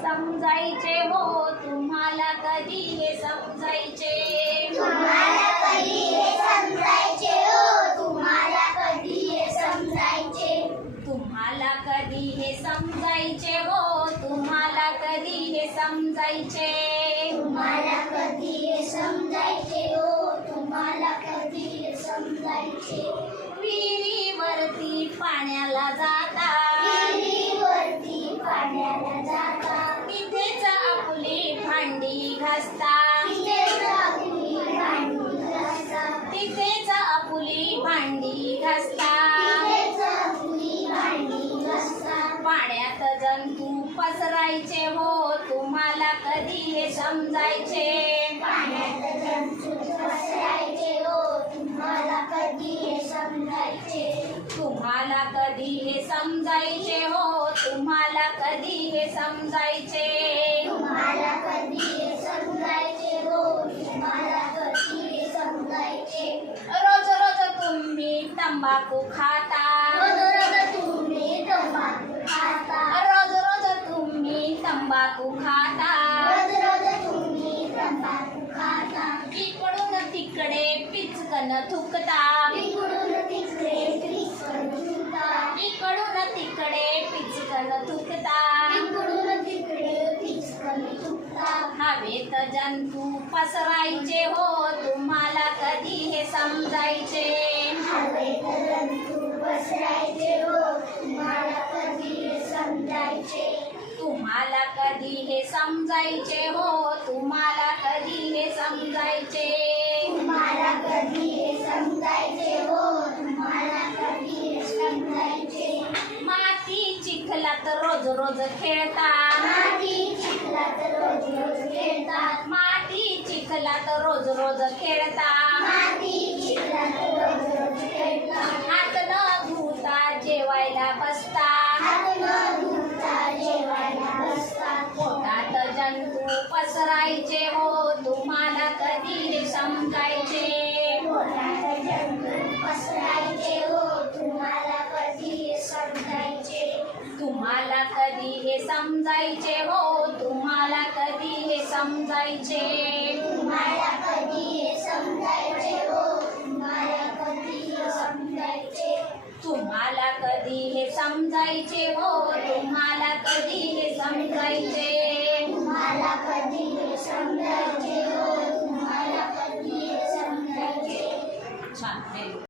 समजायचे हो तुम्हाला कधी हे समजायचे तुम्हाला कधी हे समजायचे हो तुम्हाला कधी हे समजायचे तुम्हाला कधी हे समजायचे हो तुम्हाला कधी हे समजायचे तुम्हाला कधी हे समजायचे हो तुम्हाला कधी हे समजायचे विहिरीवरती पाण्याला जाता विहिरीवरती पाण्याला जाता तिथेच आपली भांडी घासता तिथेच आपली भांडी घासता तिथेच आपली भांडी घासता तिथेच आपली भांडी घासता पाण्यात जंतू पसरायचे हो तुम्हाला कधी हे समजायचे पाण्यात जंतू पसरायचे हो तुम्हाला कधी हे समजायचे तुम्हाला कधी हे समजायचे हो तुम्हाला कधी हे समजायचे तुम्हाला कधी हे समजायचे हो तुम्हाला कधी हे समजायचे रोज रोज तुम्ही तंबाखू खाता रोज रोज तुम्ही तंबाखू खाता रोज रोज तुम्ही तंबाखू खाता रोज रोज तुम्ही तंबाखू खाता इकडून तिकडे पिचकन थुकता इकडून तिकडे पिचकन थुंकता इकडून तिकडे पिचकन थुकता इकडून तिकडे पिचकन थुंकता हवेत जंतू पसरायचे हो तुम्हाला कधी हे समजायचे हवेत जंतू पसरायचे हो तुम्हाला कधी हे समजायचे तुम्हाला कधी हे समजायचे हो तुम्हाला कधी हे समजायचे तुम्हाला कधी हे समजायचे हो तुम्हाला कधी हे समजायचे माती चिखलात रोज रोज खेळता माती चिखलात रोज रोज खेळतात माती चिखलात रोज रोज खेळता माती चिखलात रोज रोज खेळतात हात न धुता जेवायला बसता हात न धुता जेवायला बसतात पोटात जंतू पसरायचे हो तुम्हाला कधी हे समजायचे पोटात जंतू पसरायचे हो तुम्हाला कधी हे समजायचे तुम्हाला कधी हे समजायचे हो तुम्हाला कधी हे समजायचे तुम्हाला कधी हे समजायचे हो तुम्हाला कधी हे समजायचे तुम्हाला कधी हे समजायचे हो तुम्हाला कधी हे समजायचे तुम्हाला कधी हे समजायचे हो तुम्हाला कधी हे समजायचे छान